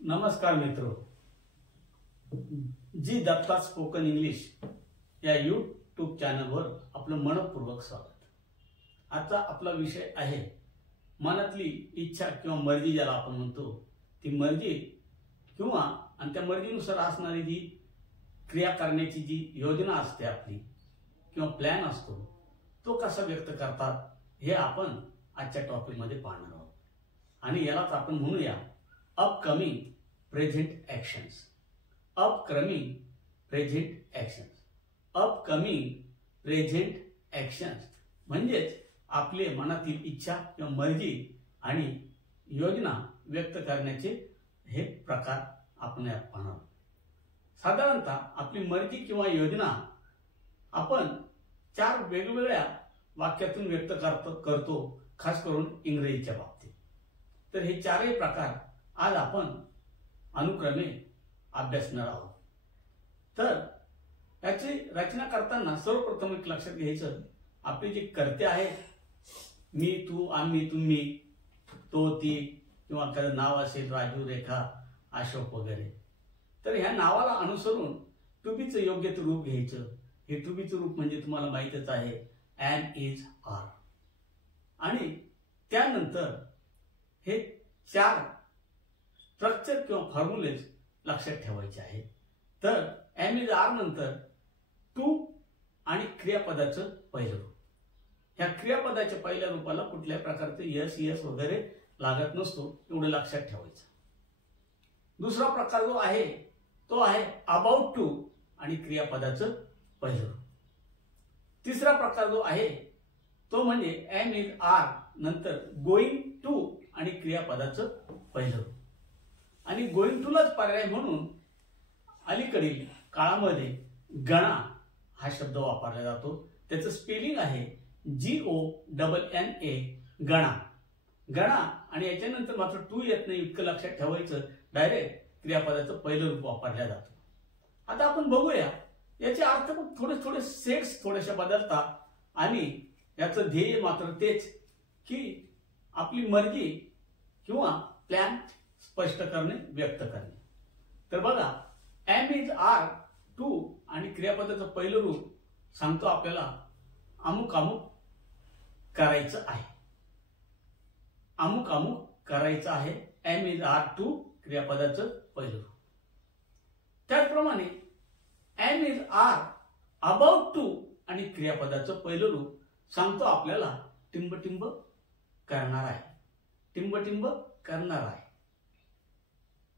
नमस्कार मित्रो, जी Datta spoken English या यूट्यूब चॅनलवर आपलं मनपूर्वक स्वागत। आजचा आपला विषय आहे मनातली इच्छा किंवा मर्जी, ज्याला आपण म्हणतो ती मर्जी किंवा आणि त्या मर्जीनुसार असणारी जी क्रिया करण्याची जी योजना असते आपली किंवा प्लॅन असतो तो कसा व्यक्त करतात हे आपण आजच्या टॉपिकमध्ये पाहणार आहोत। आणि यालाच आपण म्हणूया upcoming present actions. Upcoming present actions, upcoming present actions म्हणजेच आपले मनातील इच्छा किंवा मर्जी आणि योजना व्यक्त करण्याचे हे प्रकार आपण यात पाहणार आहोत। साधारणतः आपली मर्जी किंवा योजना आपण 4 वेगवेगळ्या वाक्यातून व्यक्त करतो, खास करून इंग्रजीच्या बाबतीत। तर हे 4ही प्रकार आज आपण अनुक्रमे अभ्यासणार आहोत। तर याची रचना करताना सर्वप्रथम एक लक्षात घ्यायचं, आपले जे कर्ते आहेत, मी, तू, आम्ही, तुम्ही, तो, ती किंवा एखादं नाव असेल राजू, रेखा, अशोक वगैरे, तर ह्या नावाला अनुसरून टू बीचं योग्य ते रूप घ्यायचं। हे टू बीचं रूप म्हणजे तुम्हाला माहीतच आहे, एम, इज, आर। आणि त्यानंतर हे 4 स्ट्रक्चर किंवा फॉर्म्युलेज लक्षात ठेवायचे आहेत। तर एम, इज, आर नंतर टू आणि क्रियापदाचं पहिलं रूप। ह्या क्रियापदाच्या पहिल्या रूपाला कुठल्या प्रकारचे यस वगैरे लागत नसतो, एवढं लक्षात ठेवायचं। दुसरा प्रकार जो आहे तो आहे अबाउट टू आणि क्रियापदाचं पहिलं रूप। तिसरा प्रकार जो आहे तो म्हणजे एम, इज, आर नंतर गोइंग टू आणि क्रियापदाचं पहिलं रूप। आणि गोइंग टूलाच पर्याय म्हणून अलीकडील काळामध्ये गणा हा शब्द वापरला जातो। त्याचं स्पेलिंग आहे GONNA, गणा। गणा आणि याच्यानंतर मात्र टू येत नाही, इतकं लक्षात ठेवायचं, डायरेक्ट क्रियापदाचं पहिलं रूप वापरलं जातं। आता आपण बघूया याचे अर्थ थोडे सेट्स थोडेसे बदलतात आणि याचं ध्येय मात्र तेच की आपली मर्जी किंवा प्लॅन स्पष्ट करणे, व्यक्त करणे। तर बघा, एम, इज, आर, टू आणि क्रियापदाचं पहिलं रूप सांगतो आपल्याला अमुक अमुक करायचं आहे, अमुक अमुक करायचं आहे। एम, इज, आर, टू क्रियापदाचं पहिलं रूप। त्याचप्रमाणे am, is, are, about to आणि क्रियापदाचं पहिलं रूप सांगतो आपल्याला टिंबटिंब करणार आहे, टिंबटिंब करणार आहे।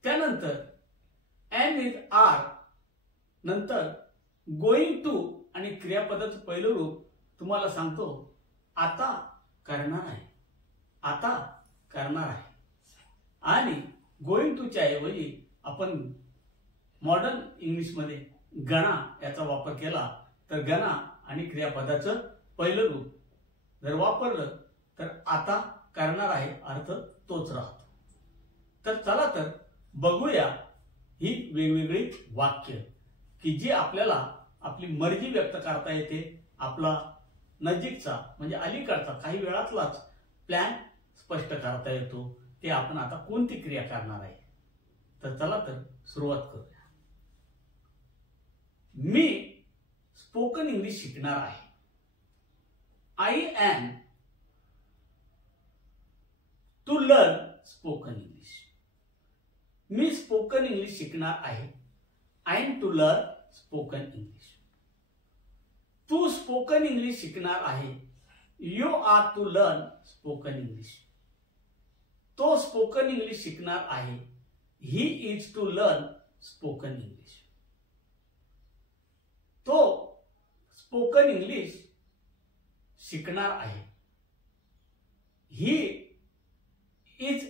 त्यानंतर एम, इज, आर नंतर गोइंग टू आणि क्रियापदाचं पहिलं रूप तुम्हाला सांगतो आता करणार आहे, आता करणार आहे। आणि गोइंग टूच्या ऐवजी आपण मॉडर्न इंग्लिशमध्ये गणा याचा वापर केला तर गणा आणि क्रियापदाचं पहिलं रूप जर वापरलं तर आता करणार आहे अर्थ तोच राहतो। तर चला तर बघूया ही वेगवेगळी वाक्य की जी आपल्याला आपली मर्जी व्यक्त करता येते, आपला नजीकचा म्हणजे अलीकडचा काही वेळातलाच प्लॅन स्पष्ट करता येतो, ते आपण आता कोणती क्रिया करणार आहे। तर चला तर सुरुवात करूया। मी स्पोकन इंग्लिश शिकणार आहे। I am to learn spoken English. मी स्पोकन इंग्लिश शिकणार आहे। I am to learn spoken English. तू स्पोकन इंग्लिश शिकणार आहे। You are to learn spoken English. तो स्पोकन इंग्लिश शिकणार आहे। He is to learn spoken English. तो स्पोकन इंग्लिश शिकणार आहे। He is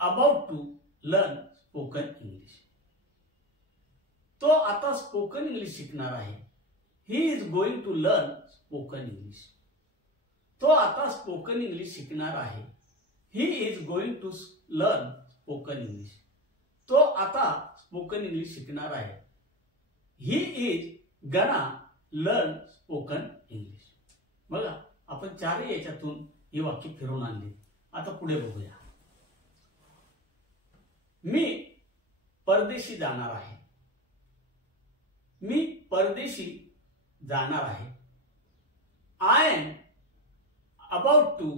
about to learn spoken English. तो आता स्पोकन इंग्लिश शिकणार आहे। He is going to learn spoken English. तो आता स्पोकन इंग्लिश शिकणार आहे। He is going to learn spoken English. तो आता स्पोकन इंग्लिश शिकणार आहे। He is gonna learn spoken English. बघा, आपण 4 याच्यातून ही वाक्य फिरवून आणली। आता पुढे बघूया। मी परदेशी जाणार आहे. मी परदेशी जाणार आहे. I am about to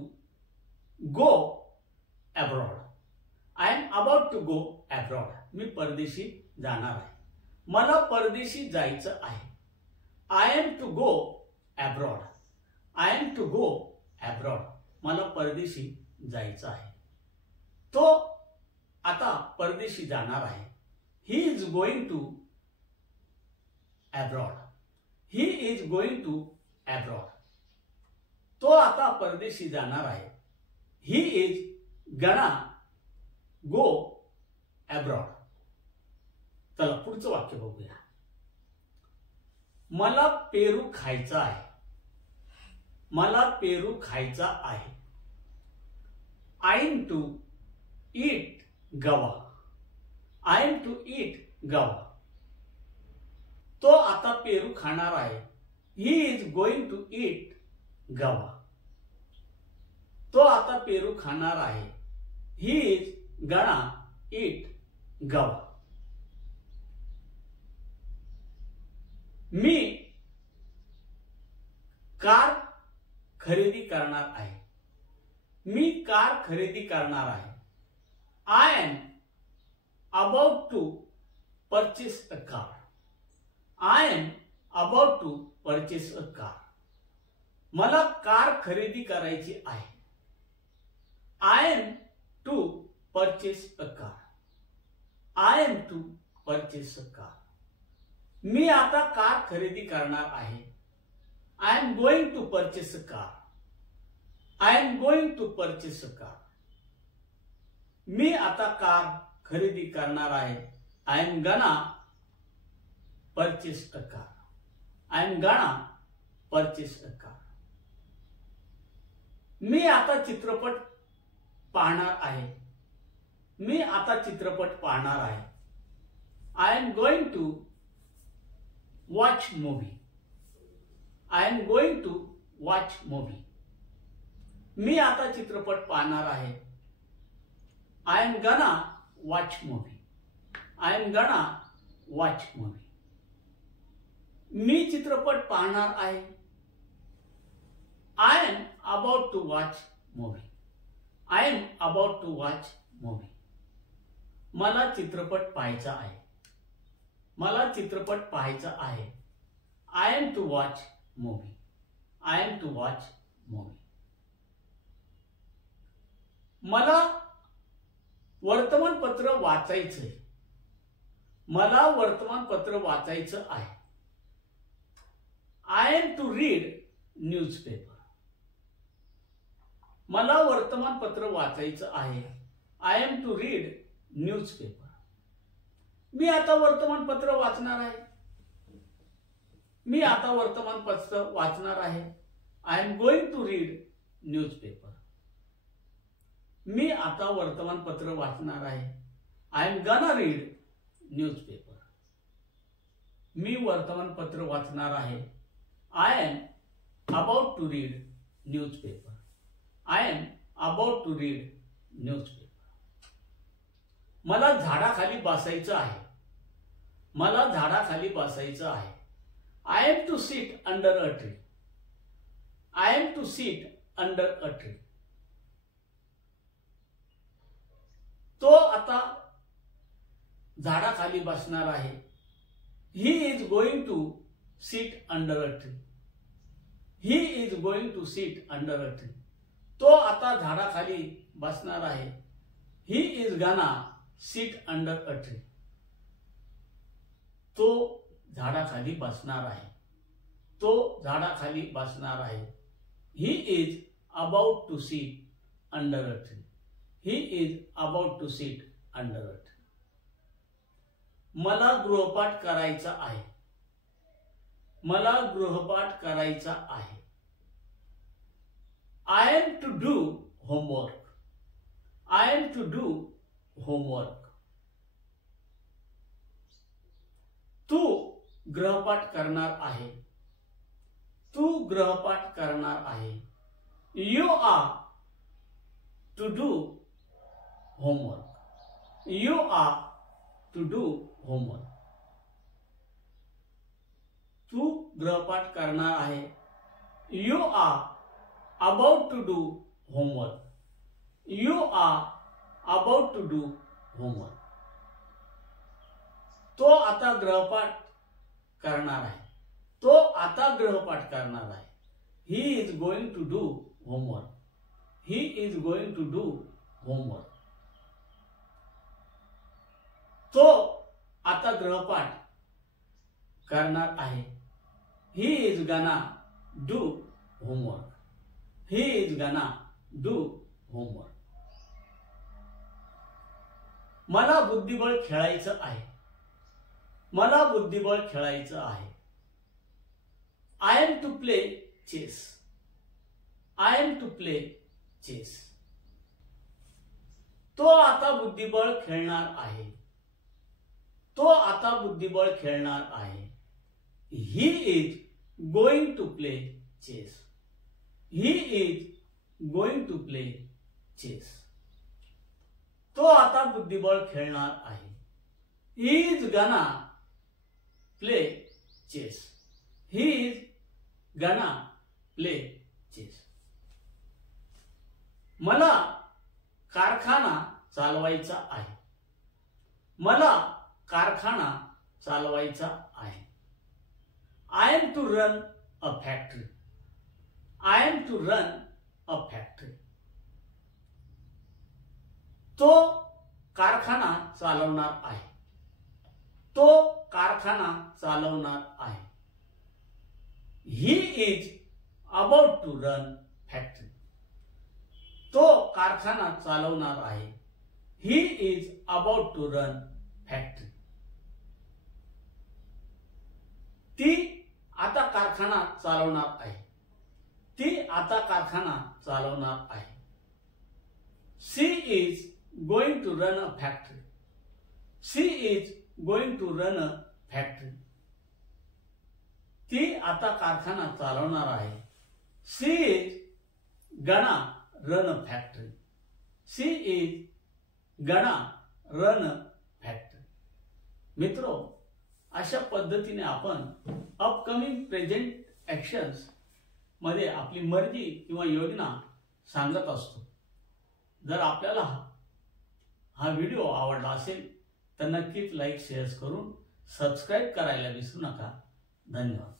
go abroad. I am about to go abroad. मी परदेशी जाणार आहे. मला परदेशी जायचं आहे. I am to go abroad. I am to go abroad. मला परदेशी जायचं आहे. तो आता परदेशी जाणार आहे. He is going to abroad. He is going to abroad. तो आता परदेशी जाणार आहे. ही इज गना गो अब्रॉड. चला पुढचं वाक्य बघूया. मला पेरू खायचा आहे. मला पेरू खायचा आहे. आय एम टू ईट गवा. I am to eat guava. तो आता पेरू खाणार आहे. He is going to eat guava. तो आता पेरू खाणार आहे. ही इज गना ईट गवा. मी कार खरेदी करणार आहे. मी कार खरेदी करणार आहे. I am about to purchase a car. I am about to purchase a car. मला कार खरेदी करायची आहे. I am to purchase a car. I am to purchase a car. मी आता कार खरेदी करणार आहे. I am going to purchase a car. I am going to purchase a car. मी आता कार खरेदी करणार आहे. I am gonna purchase a car. I am gonna purchase a car. मी आता चित्रपट पाहणार आहे. मी आता चित्रपट पाहणार आहे. I am going to watch movie. I am going to watch movie. मी आता चित्रपट पाहणार आहे. I am gonna watch movie. I am gonna watch movie. मी चित्रपट पाहणार आहे. I am about to watch movie. I am about to watch movie. मला चित्रपट पाहायचा आहे. मला चित्रपट पाहायचा आहे. I am to watch movie. I am to watch movie. मला वर्तमानपत्र वाचायचंय. मला वर्तमानपत्र वाचायचं आहे. I am to read newspaper. मला वर्तमानपत्र वाचायचं आहे. I am to read newspaper. मी आता वर्तमानपत्र वाचणार आहे. मी आता वर्तमानपत्र वाचणार आहे. I am going to read newspaper. मी आता वर्तमानपत्र वाचणार आहे. I am gonna read newspaper. मी वर्तमानपत्र वाचणार आहे. I am about to read newspaper. I am about to read newspaper. मला झाडाखाली बसायचं आहे. मला झाडाखाली बसायचं आहे. I am to sit under a tree. I am to sit under a tree. तो आता झाडाखाली बसणार आहे. He is going to sit under a tree. He is going to sit under a tree. तो आता झाडाखाली बसणार आहे. He is gonna sit under a tree. तो झाडाखाली बसणार आहे. तो झाडाखाली बसणार आहे. He is about to sit under a tree. He is about to sit under a tree. मला गृहपाठ करायचा आहे. मला गृहपाठ करायचा आहे. I am to do homework. I am to do homework. तू गृहपाठ करणार आहे. तू गृहपाठ करणार आहे. You are to do homework. You are to do homework. तू गृहपाठ करणार आहे. You are about to do homework. You are about to do homework. तो आता गृहपाठ करणार आहे. तो आता गृहपाठ करणार आहे. He is going to do homework. He is going to do homework. तो आता गृहपाठ करणार आहे. He is gonna do homework. He is gonna do homework. मला बुद्धिबळ खेळायचं आहे. मला बुद्धिबळ खेळायचं आहे. I am to play chess. I am to play chess. तो आता बुद्धिबळ खेळणार आहे. तो आता बुद्धिबळ खेळणार आहे. He is going to play chess. He is going to play chess. तो आता बुद्धिबळ खेळणार आहे. He is gonna play chess. He is gonna play chess. मला कारखाना चालवायचा आहे. मला कारखाना चालवायचा आहे. I am to run a factory. I am to run a factory. तो कारखाना चालवणार आहे. तो कारखाना चालवणार आहे. He is about to run factory. तो कारखाना चालवणार आहे. He is about to run factory. ती आता कारखाना चालवणार आहे. ती आता कारखाना चालवणार आहे. She is going to run a factory. She is going to run a factory. ती आता कारखाना चालवणार आहे. She is gonna run a factory. She is gonna run a factory. मित्रो, अशा पद्धतीने आपण अपकमिंग प्रेझेंट ऍक्शन्स मध्ये आपली मर्जी किंवा योजना सांगत असतो. जर आपल्याला हा व्हिडिओ आवडला असेल तर नक्कीच लाईक शेअर करून सबस्क्राईब करायला विसरू नका. धन्यवाद.